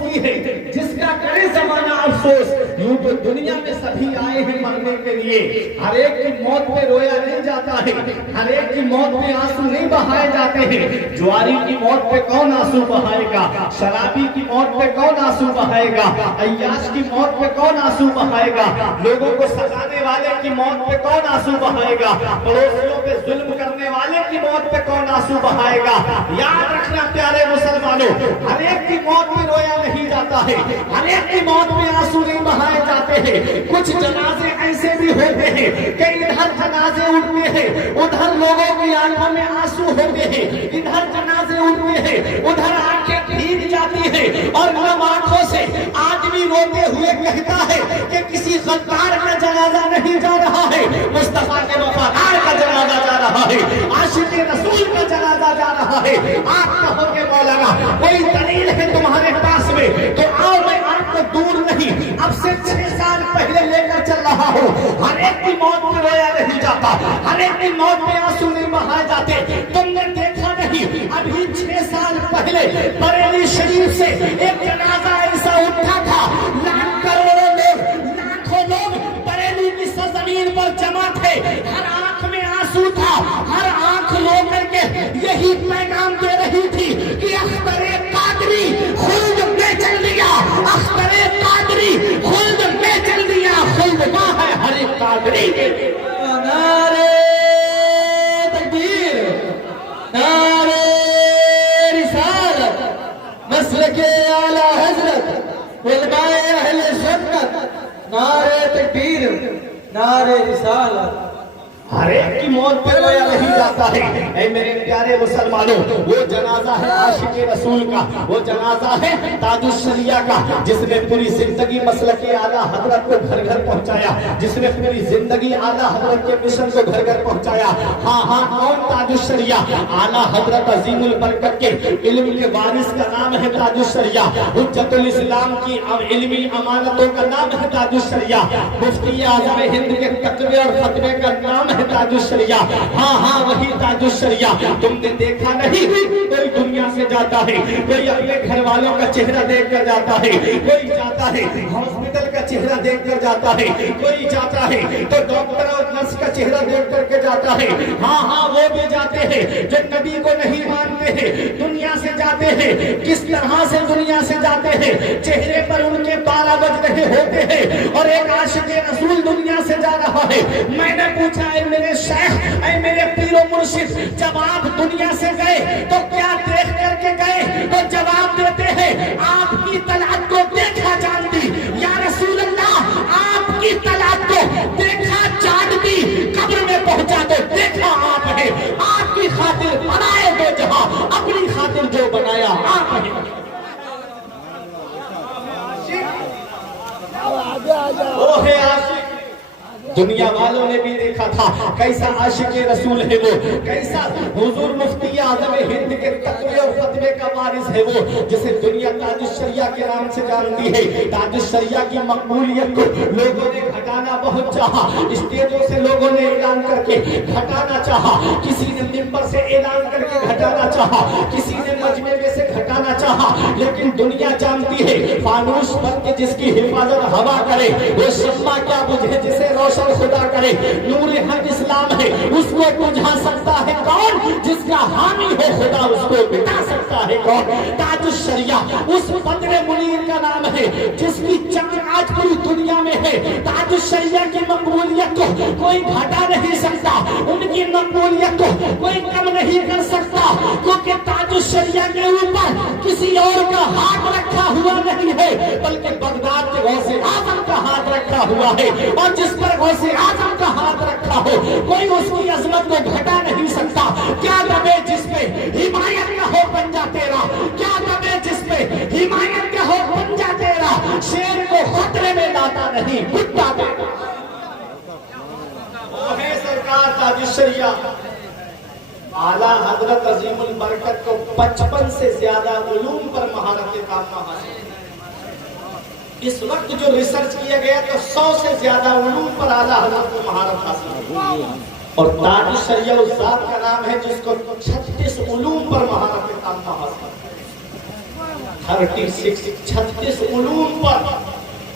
کی ہے جس کا کرے زمانہ افسوس. یوں تو دنیا میں سبھی آئے ہیں مرنے کے لیے, ہر ایک کی موت پہ رویا نہیں جاتا ہے, ہر ایک کی موت پہ آنسو نہیں بہائے جاتے ہیں. جواری کی موت پہ کون آنسو بہائے گا, شرابی کی موت پہ کون آنسو بہائے گا, عیاش کی موت پہ کون آنسو بہائے گا, لوگوں کو سزانے والے کی موت پہ کون آنسو بہائے گا, پڑوسیوں پہ ظلم کرنے والے کی موت پہ کون آنسو بہائے گا. یاد رکھنا پیارے مسلمانوں, ہر ایک کی موت پہ رویا نہیں جاتا ہے, ہر ایک کی موت پہ آنسو نہیں بہائے جاتے ہیں. کچھ جنازے ایسے بھی ہوتے ہیں کہ ادھر جنازے اٹھتے ہیں ادھر لوگوں کی آنکھوں میں آنسو ہوتے ہیں, ادھر جنازے اٹھتے ہیں ادھر آنکھیں بھیگ جاتی ہیں, اور نم آنکھوں سے آدمی روتے ہوئے کہتا ہے کہ کسی غدار کا جنازہ نہیں جا رہا ہے, مصطفیٰ کے وفادار کا جنازہ جا رہا ہے, عاشق رسول کا جنازہ جا رہا ہے. آپ کہو گے مولانا کوئی دلیل ہے تمہارے پاس میں, تو آؤ میں آپ کو دور نہیں اب سے 6 سال پہلے لے کر چل رہا ہوں. ہر ایک کی موت پہ رویا نہیں جاتا, ہر ایک کی موت پہ آنسو نہیں بہائے جاتے. تم نے دیکھا نہیں ابھی 6 سال پہلے بریلی شریف سے ایک جنازہ ایسا اٹھا تھا, لاکھ کروڑوں لوگ, لاکھوں لوگ بریلی کی سرزمین پر جمع تھے, ہر آنکھ میں آنسو تھا, ہر آنکھ رو کر کے یہی پیغام دے رہی تھی کہ اختر قادری خلد میں چل دیا, اختر قادری خلد میں چل دیا, خلد ماں ہے ہر ایک قادری. نعرے تکبیر, نعرے رسالت, مسلک اعلی حضرت, علماء اہل سنت, نعرے تکبیر, نعرے رسالت. ہر ایک کی موت پہ رویا نہیں جاتا ہے. اے میرے پیارے مسلمانوں, وہ جنازہ ہے عاشق رسول کا, وہ جنازہ ہے تاج الشریعہ کا, جس نے پوری زندگی مسلک اعلیٰ حضرت کو گھر گھر پہنچایا, جس نے پوری زندگی اعلیٰ حضرت کے مشن کو گھر گھر پہنچایا. ہاں ہاں, کون تاج الشریعہ؟ اعلیٰ حضرت عظیم البرکت کے علم کے وارث کا نام ہے تاج الشریعہ, حجت الاسلام کی علمی امانتوں کا نام ہے تاج الشریعہ, مفتی اعظم ہند کے تقوی اور فتوے کا نام ہے تاج الشریعہ. ہاں ہاں, وہی تاج الشریعہ. تم نے دیکھا نہیں کوئی دنیا سے جاتا ہے, کوئی اپنے گھر والوں کا چہرہ دیکھ کر جاتا ہے, کوئی جاتا ہے ہاسپٹل کا چہرہ دیکھ کر جاتا ہے, کوئی جاتا ہے تو ڈاکٹر اور نرس کا چہرہ دیکھ کر کے جاتا ہے. ہاں ہاں, وہ بھی جاتے ہیں جو نبی کو نہیں مانتے ہیں, دنیا سے جاتے ہیں. کس طرح سے دنیا سے جاتے ہیں؟ چہرے پر ان کے 12 بج رہے ہوتے ہیں, اور ایک عاشق رسول دنیا سے جا رہا ہے. میں نے پوچھا اے میرے شیخ, اے میرے پیر و مرشد, جب آپ دنیا سے گئے تو کیا دیکھ کر کے گئے؟ تو جواب دیتے ہیں آپ کی طلعت کو دیکھا جان دی. یا رسول اللہ, آپ کی طلعت کو دیکھا جان دی, قبر میں پہنچا تو دیکھا آپ ہے. آپ کی خاطر بنائے دو جہاں, اپنی خاطر جو بنایا آپ ہے. وہ ہے عاشق. دنیا والوں نے بھی دیکھا تھا کیسا عاشق رسول ہے وہ, کیسا حضور مفتی اعظم ہند کے تقوی اور فتوے کا وارث ہے وہ, جسے دنیا تاج الشریعہ کے نام سے جانتی ہے. تاج الشریعہ کی مقبولیت کو لوگوں نے گھٹانا بہت چاہا, اسٹیجوں سے لوگوں نے اعلان کر کے گھٹانا چاہا, کسی نے ممبر سے اعلان کر کے گھٹانا چاہا, کسی نے مجمع میں سے گھٹانا چاہا, لیکن دنیا جانتی ہے فانوس بن کے جس کی حفاظت ہوا کرے وہ شمع کیا بجھے جسے روشن خدا کرے. نور حق اسلام ہے, اس کو بجھا سکتا ہے کون؟ جس کا حامی ہو خدا, اس کو مٹا سکتا ہے کون؟ تاج الشریعہ اس بدر منیر کا نام ہے جس کی چمک آج پوری دنیا میں ہے. تاج الشریعہ کی مقبولیت کو کوئی گھٹا نہیں سکتا, ان کی مقبولیت کو کوئی کم نہیں کر سکتا, کیونکہ تاج الشریعہ کے اوپر کسی اور کا ہاتھ رکھا ہوا نہیں ہے, بلکہ بغداد کے غوث اعظم کا ہاتھ رکھا ہوا ہے. اور جس پر غوث اعظم کا ہاتھ رکھا ہو کوئی اس کی عظمت کو گھٹا نہیں سکتا. کیا دبے جس پہ حمایت کا ہو پنجہ تیرا, کیا دبے جس پہ حمایت کا ہو پنجہ تیرا, شیر کو خطرے میں لاتا نہیں بھٹا دیتا. وہ ہے سرکار تاج الشریعہ. اعلیٰ حضرت عظیم البرکت کو 55 سے زیادہ علوم پر مہارت کامہ حاصل ہے. اس وقت جو ریسرچ کیا گیا تو 100 سے زیادہ علوم پر اعلیٰ حضرت کو مہارت حاصل ہے. اور تاج الشریعہ اس ذات کا نام ہے جس کو 36 علوم پر مہارت تامہ حاصل ہے. 36 उलूम पर।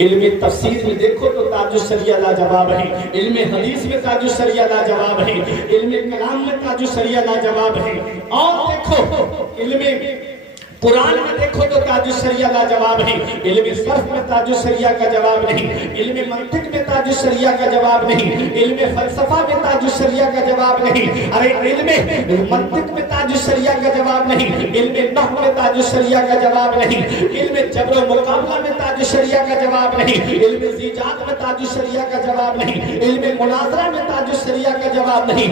इल्म तफसीर में देखो तो ताजुश शरिया लाजवाब है, इल्म हदीस में ताजुश शरिया लाजवाब है, इल्म कलाम में ताजुश शरिया लाजवाब है। और देखो इल्म कुरान में देखो तो ताजुश शरिया लाजवाब है, इल्म सर्फ में ताजुश शरिया का जवाब नहीं, इल्म मंतिक में ताजुश शरिया का जवाब नहीं, इल्म फलसफा में ताजुश शरिया का जवाब नहीं, अरे इल्म मंतिक में ताजुश शरिया का जवाब नहीं, इल्म नहव में ताजुश शरिया का जवाब नहीं, इल्म जबर मुकाबला में ताजुश शरिया का जवाब नहीं, इल्म ज़ीजात में ताजुश शरिया का जवाब नहीं, इल्म मुनाज़रा में ताजुश शरिया का जवाब नहीं।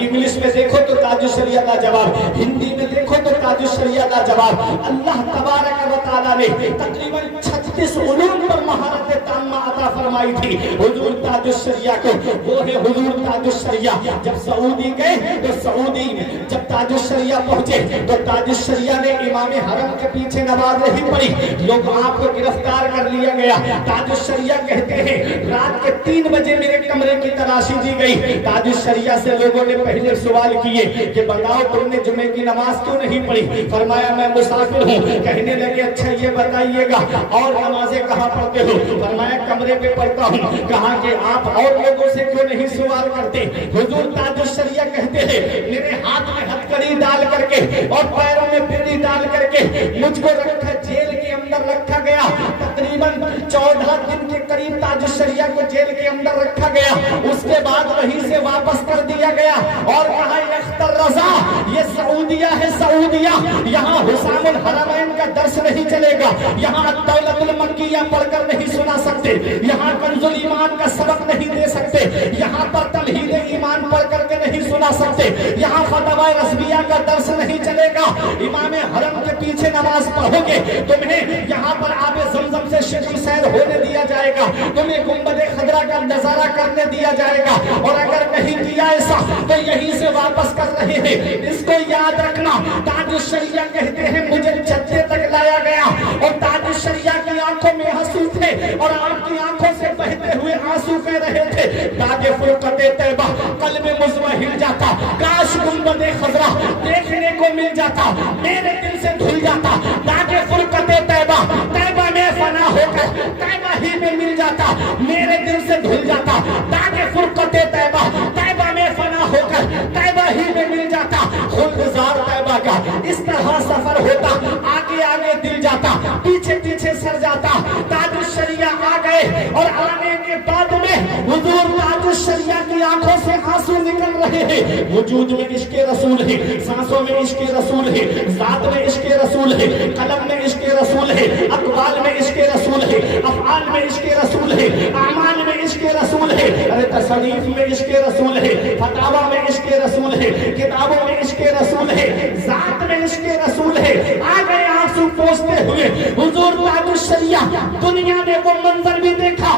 इंग्लिश में देखो तो ताजुश शरिया का जवाब, हिंदी में देखो तो ताजुश शरिया का जवाब। अल्लाह तबारक व तआला ने तकरीबन 36 उलूम पर महारत ताम्मा अता फरमाई थी हुजूर ताजुश शरिया को। वो है हुजूर ताजुश शरिया। जब सऊदी गए तो सऊदी जब ताजुश शरिया पहुंचे तो ताजुश शरिया ने इमाम हरम के पीछे नमाज नहीं पढ़ी, लोग आपको गिरफ्तार कर लिया गया। ताजुश शरिया कहते हैं रात के 3 बजे मेरे कमरे की तलाशी दी गई। ताजुश शरिया से लोगों ने पहले सवाल किए कि बताओ तुमने जुमे की नमाज क्यों नहीं पढ़ी? फरमाया मैं मुसाफिर हूँ। कहने लगे अच्छा ये बताइएगा और नमाजें कहाँ पढ़ते हो? फरमाया कमरे पे पढ़ता हूँ। कहा कि आप और लोगों से क्यों नहीं सवाल करते? हुजूर ताजुश शरिया कहते हैं मेरे हाथ में हथकड़ी डाल करके और पैरों में बेड़ी डाल करके मुझको रखा जेल के अंदर रखा गया। तकरीबन 14 दिन के करीब ताजुश शरिया को जेल के अंदर रखा गया। उसके बाद वहीं से वापस कर दिया गया और कहा अख्तर रजा ये सऊदिया है, सऊदिया यहाँ हुसामुल हरमैन का दर्श नहीं चलेगा, यहाँ दौलतुल मक्किया पढ़कर नहीं सुना सकते, यहाँ कंजुल ईमान का सबक नहीं दे सकते, यहाँ पर तमहीद ईमान पढ़ करके नहीं सुना सकते, यहाँ फतवा रज़विया का दर्श नहीं चलेगा। इमाम हरम के पीछे नमाज पढ़ोगे तुम्हें यहाँ पर आबे ज़मज़म से शिकल सैर होने दिया जाएगा, तुम्हें गुंबद खदरा का नजारा करने दिया जाएगा। और अगर नहीं किया ऐसा तो यहीं से वापस कर रहे हैं। इसको याद रखना। ताजुश शरिया कहते हैं मुझे जद्दे तक लाया गया और ताजुश शरिया की आंखों में आंसू थे और आपकी आंखों से बहते हुए आंसू कह रहे थे ताजे फुरकते तैबा कल्ब मुज़महिल जाता, काश गुंबद खज़रा देखने को मिल जाता, मेरे दिल से धुल जाता। ताजे फुरकते तैबा तैबा में फना होकर तैबा ही में मिल जाता, मेरे दिल से धुल जाता। ताजे फुरकते तैबा तैबा में फना होकर तैबा ही में मिल जाता। खुलजार तैबा का इस तरह सफर होता, आगे आगे दिल जाता, पीछे पीछे सर जाता। ताजुश शरिया आ गए और आने के बाद में हुजूर ताजुश शरिया की आंखों से आंसू निकल रहे हैं। वजूद में इश्क रसूल है, सांसों में इश्क रसूल है, ज़ात में इश्क रसूल है, कलम में इश्क रसूल है, अक़वाल में इश्क रसूल है, अफ़आल में इश्क रसूल है, आमाल में इश्क रसूल है, अरे तसनीफ में इश्क रसूल है, फतावा में इश्क रसूल है, किताबों में इश्क रसूल है, ज़ात में इश्क रसूल है। आ गए आंसू पोंछते हुए हुजूर ताजुश शरिया। दुनिया ने वो मंजर भी देखा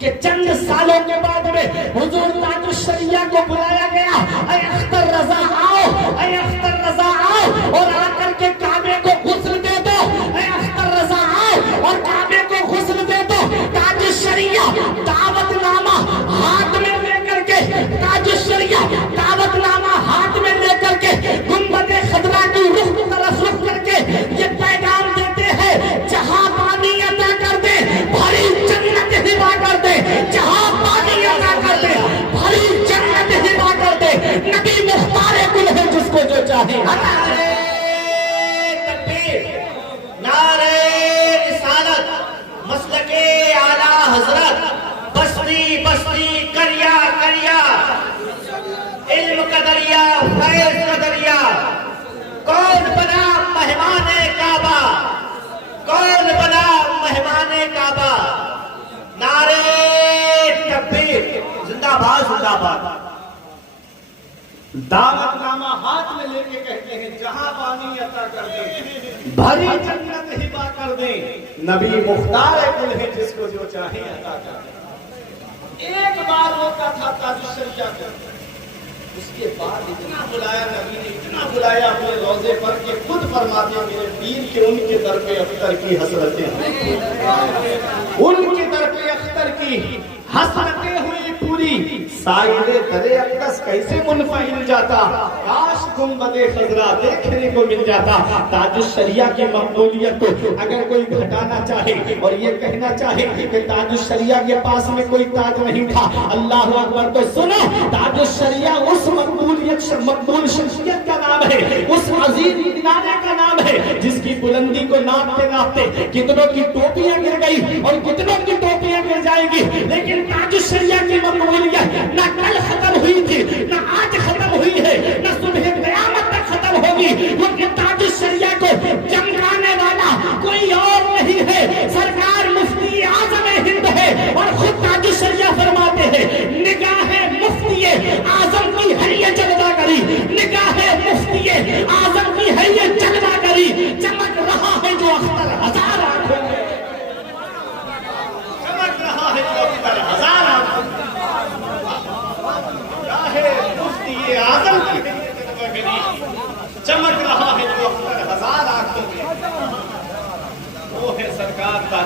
कि चंद सालों के बाद में हुजूर ताजुश शरिया को बुलाया गया। ऐ अख्तर रजा आओ, ऐ अख्तर रजा आओ और आकर के काबे को गुस्ल दे दो। ऐ अख्तर रजा आओ और काबे को गुस्ल दे दो। ताजुश शरिया दावतनामा हाथ में लेकर के, ताजुश शरिया दावतनामा हाथ में लेकर के गुंबद खदरा की रुख तरफ रुख करके ये पैगाम देते हैं जहां पानी अता कर दे भरी जन्नत हिबा कर दे, जहां पानी अता कर दे भरी जन्नत हिबा कर दे। नबी मुख्तार कुल है जिसको जो चाहे। नारे तकबीर, नारे रिसालत, मसलके आला हजरत, बस्ती बस्ती करिया करिया, इल्म का दरिया फैज़ का दरिया। कौन बना मेहमाने काबा, कौन बना मेहमाने काबा? नारे तकबीर, जिंदाबाद जिंदाबाद। दावतनामा हाथ में लेके कहते हैं जहां पानी अता कर दे भरी जन्नत हिबा कर दे। नबी मुख्तार कुल है जिसको जो चाहे अता कर दे। एक बार रोका था ताजुश शरिया को, उसके बाद इतना बुलाया नबी ने, इतना बुलाया अपने रोजे पर कि खुद फरमाते मेरे पीर के उनके दर पे अख्तर की हसरतें, उनके दर पे अख्तर की हसरतें हुई पूरी। साइरे दरे अक्दस कैसे मुनफहिल जाता, काश काश गुंबदे खजरा देखने को मिल जाता। ताजुश शरिया की मकबूलियत को अगर कोई घटाना चाहे और ये कहना चाहे कि ताजुश शरिया के पास में कोई ताज नहीं था, अल्लाह अकबर, तो सुनो, ताजुश शरिया उस मकबूल शख्सियत का नाम है, उस अजीज इनारे का नाम है जिसकी बुलंदी को नापते नापते कितनों की टोपियां गिर गई और कितनों की टोपियां गिर जाएंगी, लेकिन ताजुश शरिया की मकबूलियत न कल खत्म हुई थी, न आज खत्म हुई है, न सुबह क़यामत तक खत्म होगी, क्योंकि ताजुश शरिया को चमकाने वाला कोई और नहीं है, सरकार मुफ्ती आज़म हिंद है। और खुद ताजुश शरिया फरमाते हैं, निगाहे मुफ्ती आज़म की है ये जलवा करी, निगाहे मुफ्ती आज़म की है ये जलवा करी, चमक रहा है जो अख्तर हजार आंखों में, चमक रहा है जो अख्तर हजार आंखों में, निगाहे मुफ्ती आज़म की है ये जलवा करी, चमक रहा है जो अख्तर हजार आंखों में, वो है सरकार का